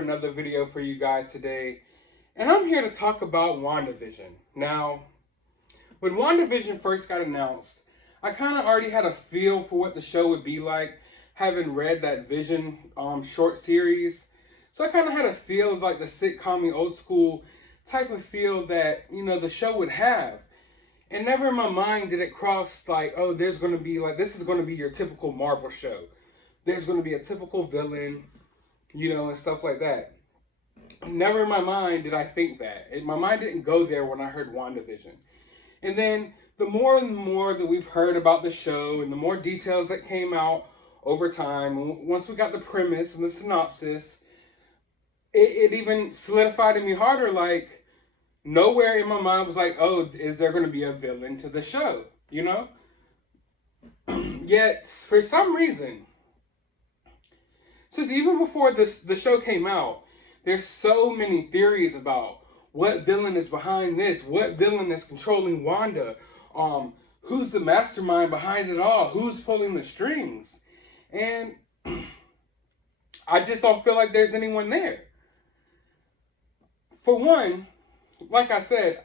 for another video for you guys today. And I'm here to talk about WandaVision. Now, when WandaVision first got announced, I kind of already had a feel for what the show would be like, having read that Vision short series. So I kind of had a feel of like the sitcom old school type of feel that, the show would have. And never in my mind did it cross like, oh, there's going to be like, this is going to be your typical Marvel show. There's going to be a typical villain, and stuff like that. Never in my mind did I think that. My mind didn't go there when I heard WandaVision. And then the more and more that we've heard about the show and the more details that came out over time, once we got the premise and the synopsis, it even solidified in me harder, like, nowhere in my mind was like, oh, is there going to be a villain to the show, Yet, for some reason, since even before the show came out, there's so many theories about what villain is behind this, what villain is controlling Wanda, who's the mastermind behind it all, who's pulling the strings. And I just don't feel like there's anyone there. For one, like I said,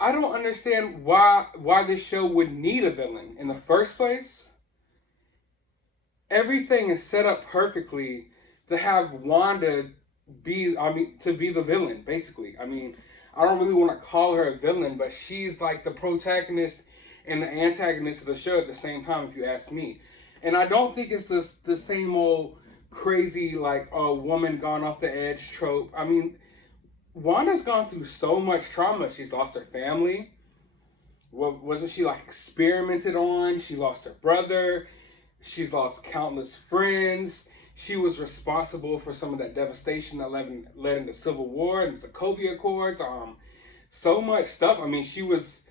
I don't understand why this show would need a villain in the first place. Everything is set up perfectly to have Wanda to be the villain, basically. I don't really want to call her a villain, but she's like the protagonist and the antagonist of the show at the same time, if you ask me. And I don't think it's the same old crazy, like, a woman gone off the edge trope. Wanda's gone through so much trauma. She's lost her family. Wasn't she, like, experimented on? She lost her brother. She's lost countless friends. She was responsible for some of that devastation that led into Civil War and the Sokovia Accords. So much stuff. She was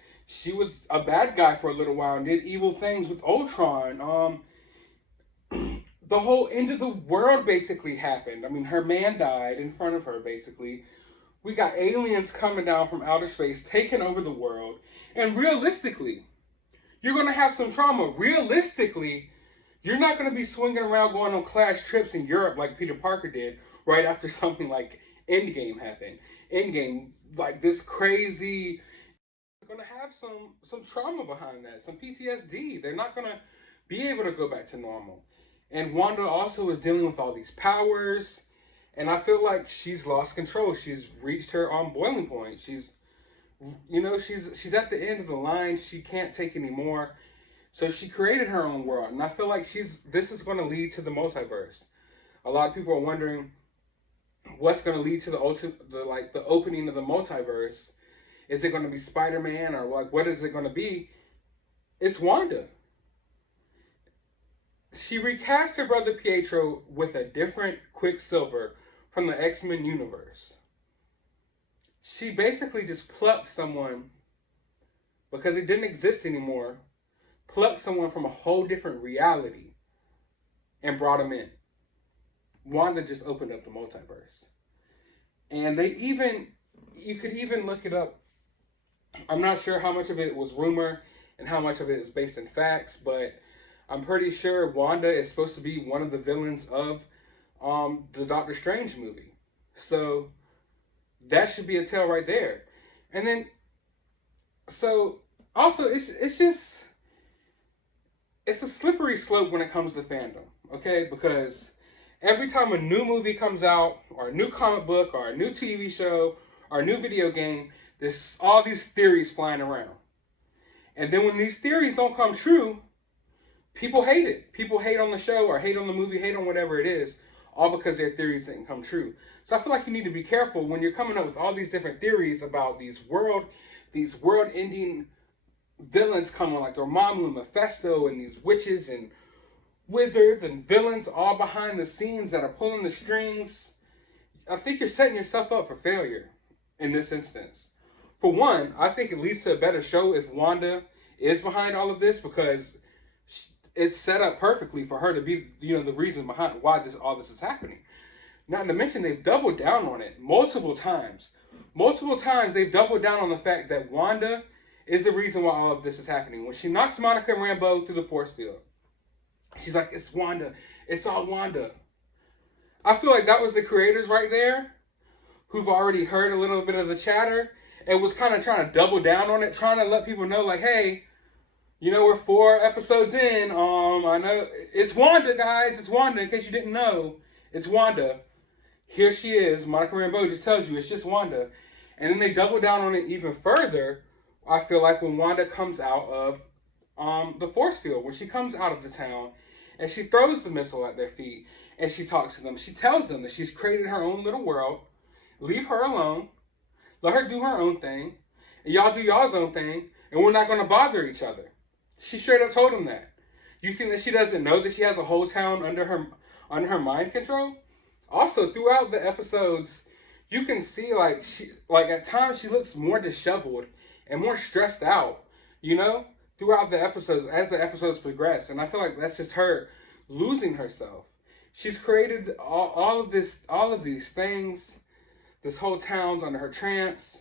a bad guy for a little while and did evil things with Ultron. The whole end of the world basically happened. Her man died in front of her, basically. We got aliens coming down from outer space, taking over the world. And realistically, you're going to have some trauma. Realistically, you're not going to be swinging around going on class trips in Europe like Peter Parker did right after something like Endgame happened. Endgame, like this crazy, going to have some trauma behind that, some PTSD. They're not going to be able to go back to normal. And Wanda also is dealing with all these powers. And I feel like she's lost control. She's reached her boiling point. She's at the end of the line. She can't take anymore. So she created her own world. And I feel like this is going to lead to the multiverse. A lot of people are wondering what's going to lead to the opening of the multiverse. Is it going to be Spider-Man, or like what is it going to be? It's Wanda. She recast her brother Pietro with a different Quicksilver from the X-Men universe. She basically just plucked someone, because it didn't exist anymore, plucked someone from a whole different reality and brought him in. Wanda just opened up the multiverse. And you could even look it up. I'm not sure how much of it was rumor and how much of it is based in facts, but I'm pretty sure Wanda is supposed to be one of the villains of the Doctor Strange movie. So that should be a tell right there. And then, so also it's a slippery slope when it comes to fandom, okay? Because every time a new movie comes out, or a new comic book, or a new TV show, or a new video game, there's all these theories flying around. And then when these theories don't come true, people hate it. People hate on the show, or hate on the movie, hate on whatever it is, all because their theories didn't come true. So I feel like you need to be careful when you're coming up with all these different theories about these world-ending villains coming, like Dormammu and Mephisto, and these witches and wizards and villains all behind the scenes that are pulling the strings. I think you're setting yourself up for failure in this instance. For one, I think it leads to a better show if Wanda is behind all of this, because it's set up perfectly for her to be, the reason behind why all this is happening. Not to mention, they've doubled down on it multiple times. Multiple times they've doubled down on the fact that Wanda is the reason why all of this is happening. When she knocks Monica Rambeau through the force field, she's like, it's Wanda. It's all Wanda. I feel like that was the creators right there who've already heard a little bit of the chatter and was kind of trying to double down on it, trying to let people know, like, hey, you know, we're 4 episodes in. I know it's Wanda, guys. It's Wanda. In case you didn't know, it's Wanda. Here she is. Monica Rambeau just tells you it's just Wanda, and then they double down on it even further. I feel like when Wanda comes out of the force field, when she comes out of the town, and she throws the missile at their feet, and she talks to them. She tells them that she's created her own little world. Leave her alone. Let her do her own thing, and y'all do y'all's own thing, and we're not going to bother each other. She straight up told him that. You think that she doesn't know that she has a whole town under her mind control? Also, throughout the episodes, you can see like at times she looks more disheveled and more stressed out, you know, throughout the episodes as the episodes progress. And I feel like that's just her losing herself. She's created all of these things. This whole town's under her trance,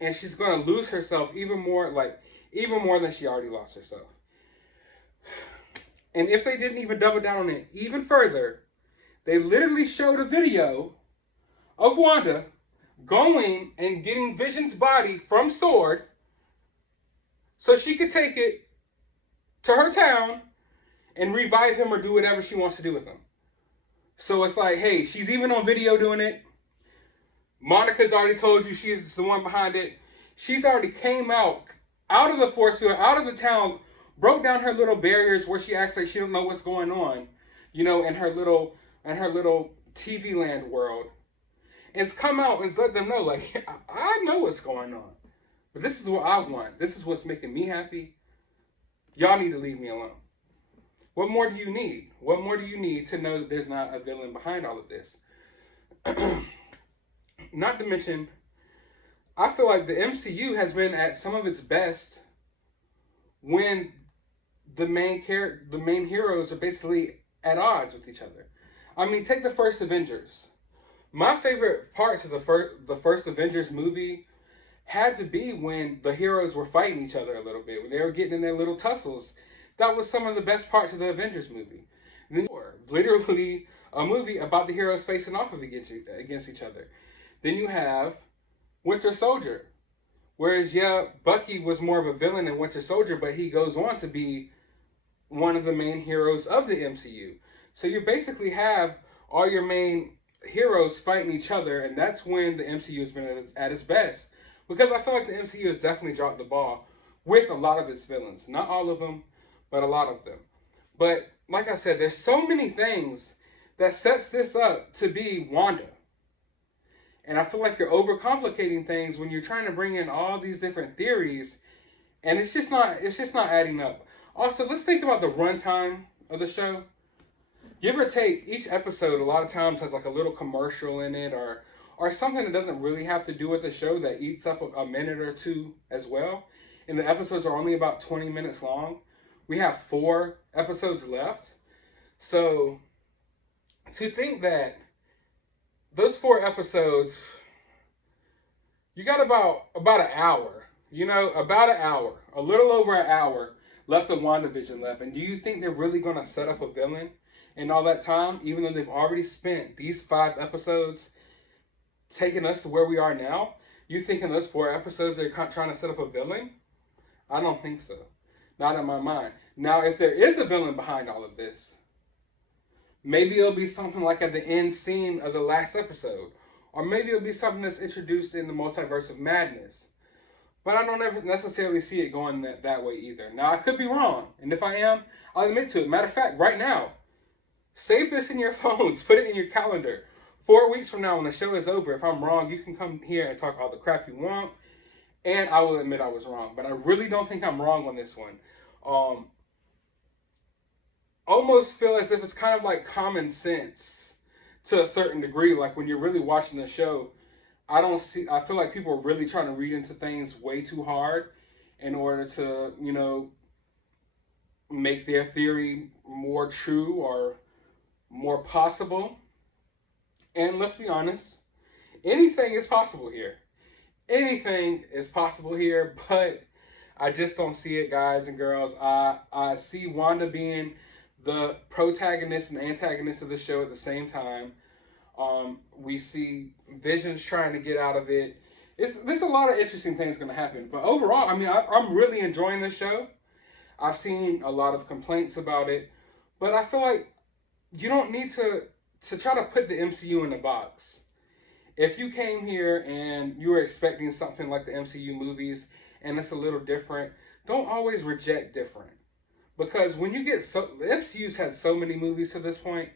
and she's gonna lose herself even more than she already lost herself. And if they didn't even double down on it even further, they literally showed a video of Wanda going and getting Vision's body from Sword so she could take it to her town and revive him or do whatever she wants to do with him. So it's like, hey, she's even on video doing it. Monica's already told you she's the one behind it. She's already came out of the force field, out of the town, broke down her little barriers where she acts like she don't know what's going on, you know, in her little TV land world. And it's come out and let them know, like, I know what's going on. But this is what I want. This is what's making me happy. Y'all need to leave me alone. What more do you need? What more do you need to know that there's not a villain behind all of this? Not to mention, I feel like the MCU has been at some of its best when the main heroes are basically at odds with each other. I mean, take the first Avengers. My favorite parts of the first Avengers movie had to be when the heroes were fighting each other a little bit, when they were getting in their little tussles. That was some of the best parts of the Avengers movie. Then, literally a movie about the heroes facing off against each other. Then you have Winter Soldier. Whereas, yeah, Bucky was more of a villain in Winter Soldier, but he goes on to be one of the main heroes of the MCU. So you basically have all your main heroes fighting each other, and that's when the MCU has been at its best. Because I feel like the MCU has definitely dropped the ball with a lot of its villains. Not all of them, but a lot of them. But like I said, there's so many things that sets this up to be Wanda. And I feel like you're overcomplicating things when you're trying to bring in all these different theories, and it's just not adding up. Also, let's think about the runtime of the show. Give or take, each episode a lot of times has like a little commercial in it or something that doesn't really have to do with the show that eats up a minute or two as well. And the episodes are only about 20 minutes long. We have 4 episodes left. So to think that those 4 episodes, you got about an hour, you know, about an hour, a little over an hour left of WandaVision left. And do you think they're really going to set up a villain in all that time, even though they've already spent these 5 episodes taking us to where we are now? You think in those 4 episodes they're trying to set up a villain? I don't think so. Not in my mind. Now, if there is a villain behind all of this, maybe it'll be something like at the end scene of the last episode. Or maybe it'll be something that's introduced in the Multiverse of Madness. But I don't ever necessarily see it going that way either. Now, I could be wrong. And if I am, I'll admit to it. Matter of fact, right now, save this in your phones. Put it in your calendar. 4 weeks from now, when the show is over, if I'm wrong, you can come here and talk all the crap you want. And I will admit I was wrong. But I really don't think I'm wrong on this one. Almost feel as if it's kind of like common sense to a certain degree. Like when you're really watching the show, I feel like people are really trying to read into things way too hard in order to, you know, make their theory more true or more possible. And let's be honest, anything is possible here. Anything is possible here, but I just don't see it, guys and girls. I see Wanda being the protagonist and antagonist of the show at the same time. We see Vision's trying to get out of it. There's a lot of interesting things going to happen. But overall, I mean, I'm really enjoying this show. I've seen a lot of complaints about it, but I feel like you don't need to try to put the MCU in a box. If you came here and you were expecting something like the MCU movies and it's a little different, don't always reject different. Because when you get the MCU's had so many movies to this point,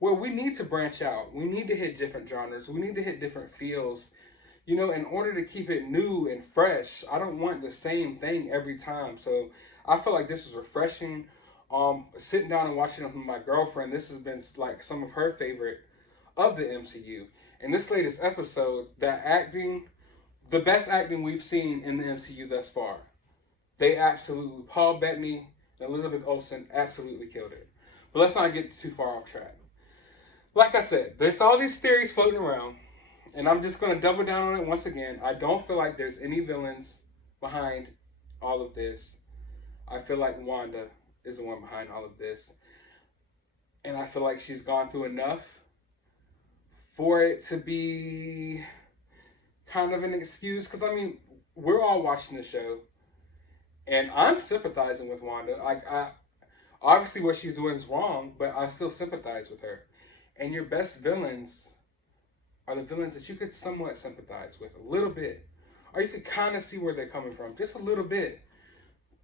well, we need to branch out. We need to hit different genres. We need to hit different feels. You know, in order to keep it new and fresh, I don't want the same thing every time. So I feel like this was refreshing. Sitting down and watching it with my girlfriend, this has been like some of her favorite of the MCU. And this latest episode, the best acting we've seen in the MCU thus far. They absolutely, Paul Bettany and Elizabeth Olsen absolutely killed it. But let's not get too far off track. Like I said, there's all these theories floating around, and I'm just going to double down on it once again. I don't feel like there's any villains behind all of this. I feel like Wanda is the one behind all of this. And I feel like she's gone through enough for it to be kind of an excuse. Because, I mean, we're all watching the show, and I'm sympathizing with Wanda. Obviously what she's doing is wrong, but I still sympathize with her. And your best villains are the villains that you could somewhat sympathize with a little bit. Or you could kind of see where they're coming from, just a little bit.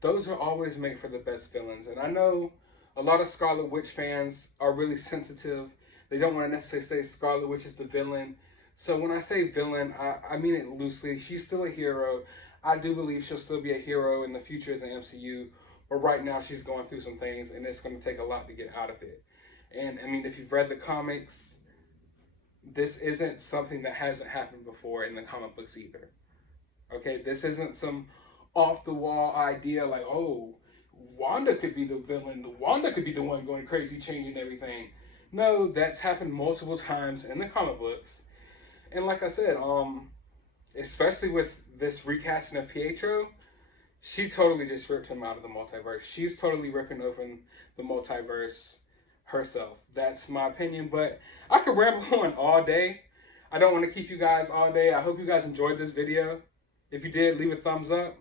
Those are always made for the best villains. And I know a lot of Scarlet Witch fans are really sensitive. They don't want to necessarily say Scarlet Witch is the villain. So when I say villain, I mean it loosely. She's still a hero. I do believe she'll still be a hero in the future of the MCU. But right now she's going through some things, and it's going to take a lot to get out of it. And I mean, if you've read the comics, this isn't something that hasn't happened before in the comic books either. Okay, this isn't some off the wall idea like, oh, Wanda could be the villain. Wanda could be the one going crazy, changing everything. No, that's happened multiple times in the comic books. And like I said, especially with this recasting of Pietro, she totally just ripped him out of the multiverse. She's totally ripping open the multiverse herself. That's my opinion, but I could ramble on all day. I don't want to keep you guys all day. I hope you guys enjoyed this video. If you did, leave a thumbs up.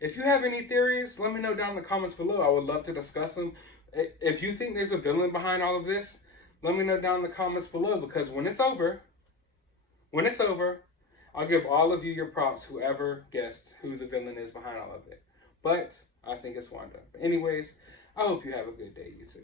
If you have any theories, let me know down in the comments below. I would love to discuss them. If you think there's a villain behind all of this, let me know down in the comments below, because when it's over, I'll give all of you your props, whoever guessed who the villain is behind all of it. But I think it's Wanda. But anyways, I hope you have a good day, you too.